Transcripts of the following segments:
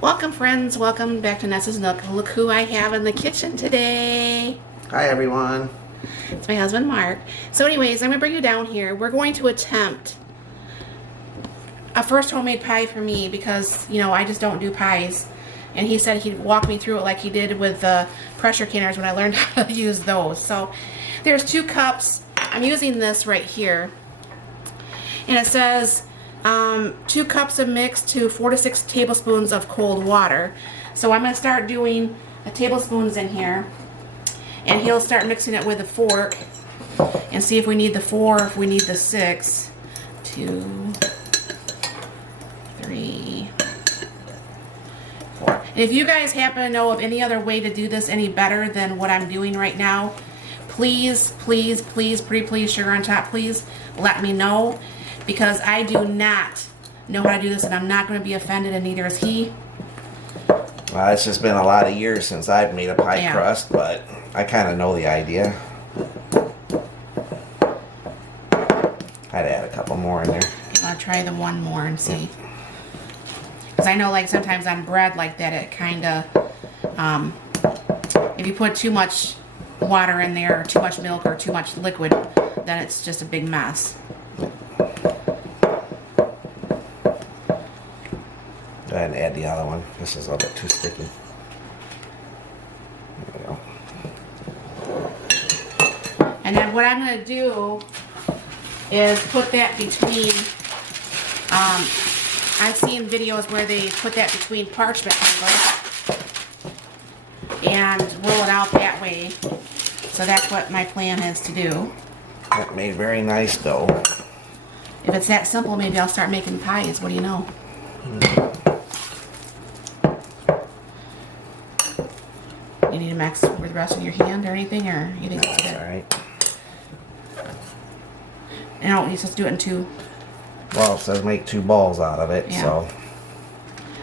Welcome friends, welcome back to Nessa's Nook. Look who I have in the kitchen today. Hi everyone. It's my husband Mark. So anyways, I'm going to bring you down here. We're going to attempt a first homemade pie for me because, you know, I just don't do pies. And he said he'd walk me through it like he did with the pressure canners when I learned how to use those. So there's 2 cups. I'm using this right here. And it says 2 cups of mix to 4 to 6 tablespoons of cold water. So I'm going to start doing tablespoons in here, and he'll start mixing it with a fork and see if we need the 4 or if we need the 6. 2, 3, 4. And if you guys happen to know of any other way to do this any better than what I'm doing right now, please, please, please, pretty please, sugar on top, please let me know. Because I do not know how to do this, and I'm not going to be offended, and neither is he. Well, it's just been a lot of years since I've made a pie crust, but I kind of know the idea. I'd add a couple more in there. I'll try the one more and see. Because I know, like, sometimes on bread like that, it kind of, if you put too much water in there, or too much milk, or too much liquid, then it's just a big mess. Go ahead and add the other one. This is a little bit too sticky. There we go. And then what I'm going to do is put that between, I've seen videos where they put that between parchment paper and roll it out that way. So that's what my plan is to do. That made very nice dough. If it's that simple, maybe I'll start making pies. What do you know? You need to mix with the rest of your hand or anything, or you think it's good? Alright. No, you're supposed to do it in 2. Well, it says make 2 balls out of it, Yeah. so.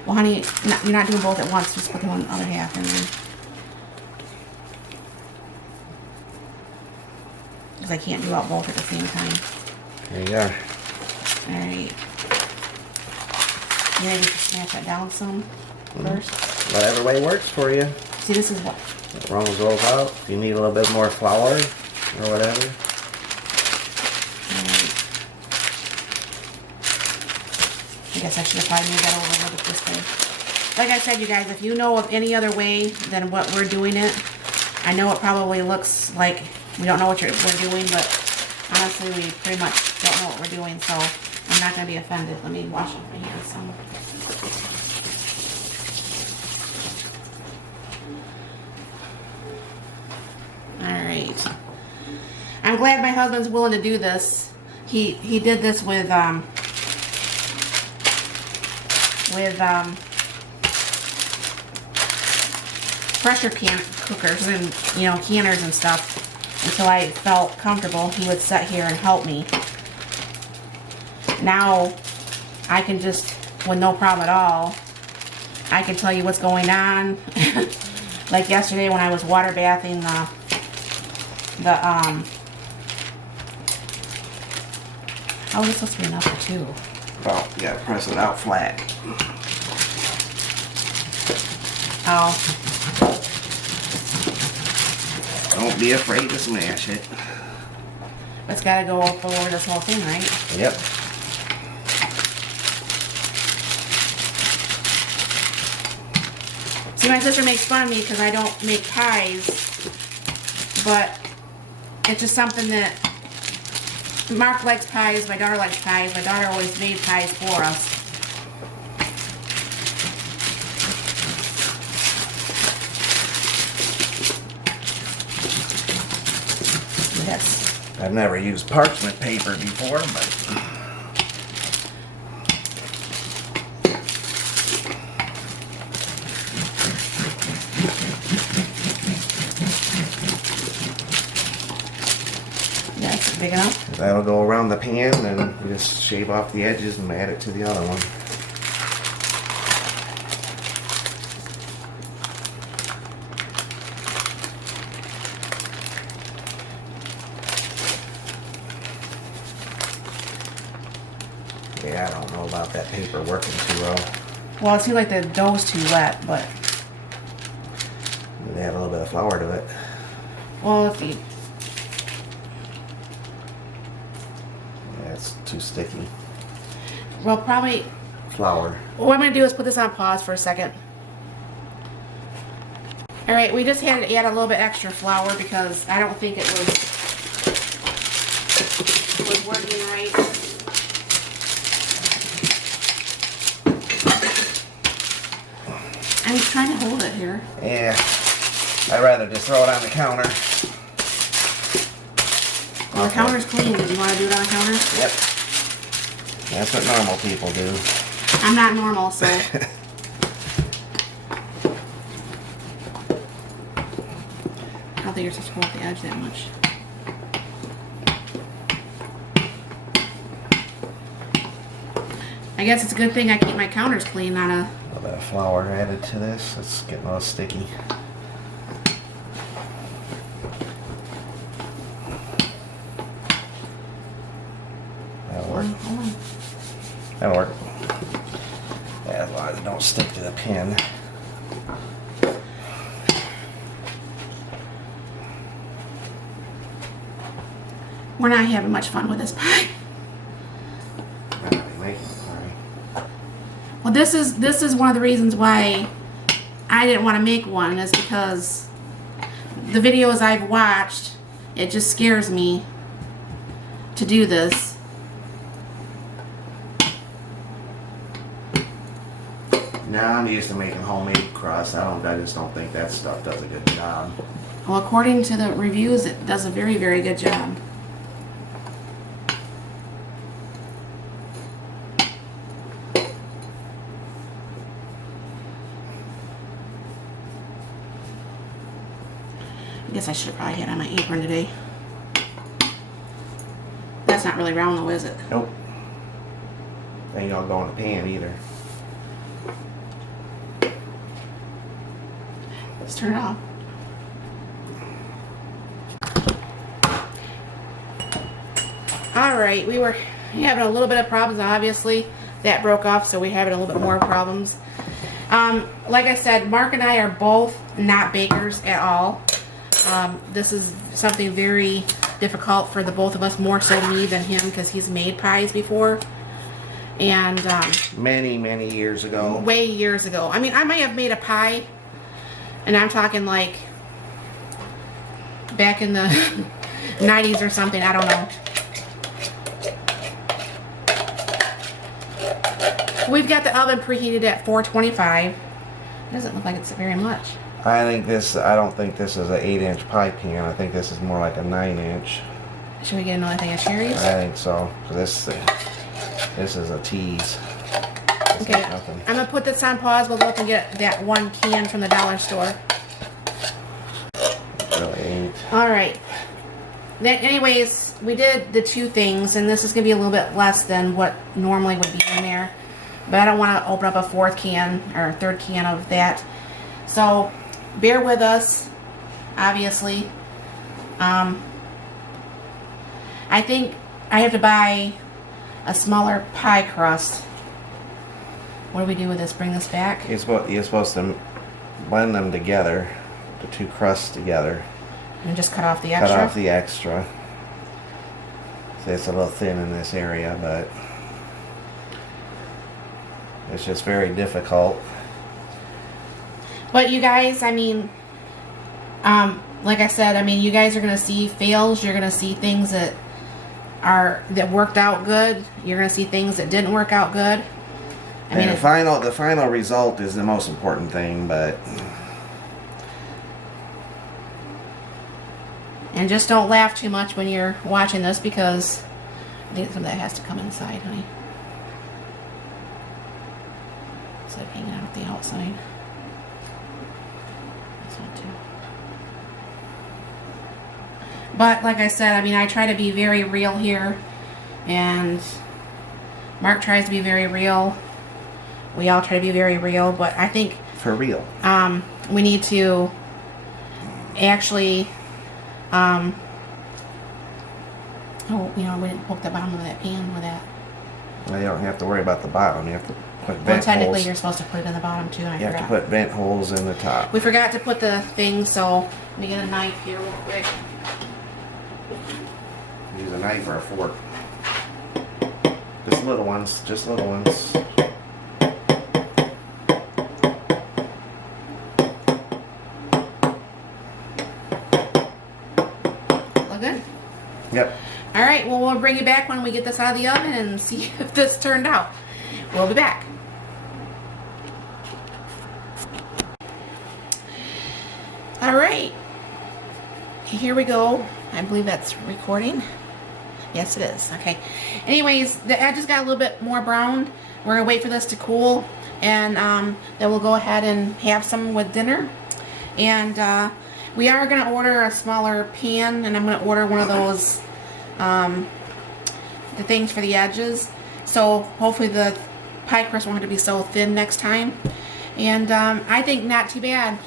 Well, honey, you're not doing both at once. Just put the one other half in there. Because I can't do out both at the same time. There you go. Alright. You maybe just smash that down some first. Whatever way works for you. See, this is what. It rolls out. If you need a little bit more flour or whatever. Alright. I guess I should have probably made that over a little bit this way. Like I said, you guys, if you know of any other way than what we're doing it, I know it probably looks like we don't know what we're doing, but honestly, we pretty much don't know what we're doing, so I'm not going to be offended. Let me wash my hands some. Alright. I'm glad my husband's willing to do this. He did this with pressure can cookers and, you know, canners and stuff. Until I felt comfortable, he would sit here and help me. Now, I can just, with no problem at all, I can tell you what's going on. Like yesterday when I was water bathing how was it supposed to be enough for 2? Well, you gotta press it out flat. Oh. Don't be afraid to smash it. It's got to go up over this whole thing, right? Yep. See, my sister makes fun of me because I don't make pies, but it's just something that Mark likes pies, my daughter likes pies, my daughter always made pies for us. Yes. I've never used parchment paper before, but That's big enough. that'll go around the pan, and you just shave off the edges and add it to the other one. Yeah, I don't know about that paper working too well. Well, it seems like the dough's too wet, but Maybe add a little bit of flour to it. well, if you Yeah, it's too sticky. well probably Flour. what I'm gonna do is put this on pause for a second. All right, we just had to add a little bit extra flour because I don't think it was working right. I'm trying to hold it here. Yeah. I'd rather just throw it on the counter. Well, the counter's clean. Did you want to do it on the counter? Yep. That's what normal people do. I'm not normal, so. I don't think you're supposed to hold the edge that much. I guess it's a good thing I keep my counters clean, not a... A little bit of flour added to this. It's getting a little sticky. That'll work. Hold on. That'll work. Yeah, as long as it don't stick to the pin. We're not having much fun with this pie. Well, this is one of the reasons why I didn't want to make one, is because the videos I've watched, it just scares me to do this. No, I'm used to making homemade crust. I just don't think that stuff does a good job. Well, according to the reviews, it does a very, very good job. I guess I should have probably had on my apron today. That's not really round though, is it? Nope. Ain't gonna go in the pan either. Let's turn it off. Alright, we were having a little bit of problems, obviously. That broke off, so we're having a little bit more problems. Like I said, Mark and I are both not bakers at all. This is something very difficult for the both of us, more so me than him, because he's made pies before. And Many, many years ago. way years ago. I mean, I might have made a pie, and I'm talking like back in the 90s or something. I don't know. We've got the oven preheated at 425. It doesn't look like it's very much. I don't think this is an 8-inch pie pan. I think this is more like a 9-inch. Should we get another thing of cherries? I think so. 'Cause this is a tease. This Okay, ain't nothing. I'm gonna put this on pause. We'll go up and get that one can from the dollar store. Really ain't. All right. Then, anyways, we did the two things, and this is gonna be a little bit less than what normally would be in there. But I don't want to open up a fourth can or a third can of that. So bear with us, obviously. I think I have to buy a smaller pie crust. What do we do with this? Bring this back? You're supposed to blend them together, the two crusts together. And just cut off the Cut extra? off the extra. So it's a little thin in this area, but it's just very difficult. But you guys, I mean, like I said, I mean, you guys are gonna see fails. You're gonna see things that worked out good. You're gonna see things that didn't work out good. I mean, And the final result is the most important thing, but and just don't laugh too much when you're watching this, because I think some of that has to come inside, honey. Instead of hanging out the outside. This one too. But like I said, I mean, I try to be very real here, and Mark tries to be very real. We all try to be very real, but I think for real. we need to actually, oh, you know, we didn't poke the bottom of that pan with that. Well, you don't have to worry about the bottom. You have to Put Well, vent technically, holes. you're supposed to put it in the bottom too, and I You have to forgot. put vent holes in the top. We forgot to put the thing, so let me get a knife here real quick. Use a knife or a fork. Just little ones. Just little ones. Look good? Yep. All right, well, we'll bring you back when we get this out of the oven and see if this turned out. We'll be back. All right, here we go. I believe that's recording. Yes, it is. Okay. Anyways, the edges got a little bit more brown. We're gonna wait for this to cool, and then we'll go ahead and have some with dinner. And we are gonna order a smaller pan, and I'm gonna order one of those the things for the edges. So hopefully the pie crust won't have to be so thin next time. And I think not too bad.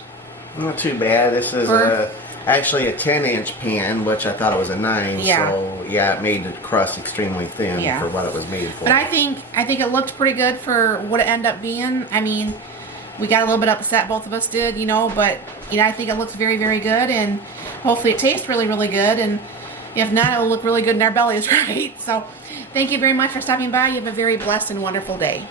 Not too bad. This is For- actually a 10-inch pan, which I thought it was a 9. Yeah. So yeah, it made the crust extremely thin Yeah. for what it was made for. But I think it looked pretty good for what it ended up being. I mean, we got a little bit upset, both of us did, you know, but you know, I think it looks very, very good, and hopefully it tastes really, really good. And if not, it'll look really good in our bellies, right? So thank you very much for stopping by. You have a very blessed and wonderful day.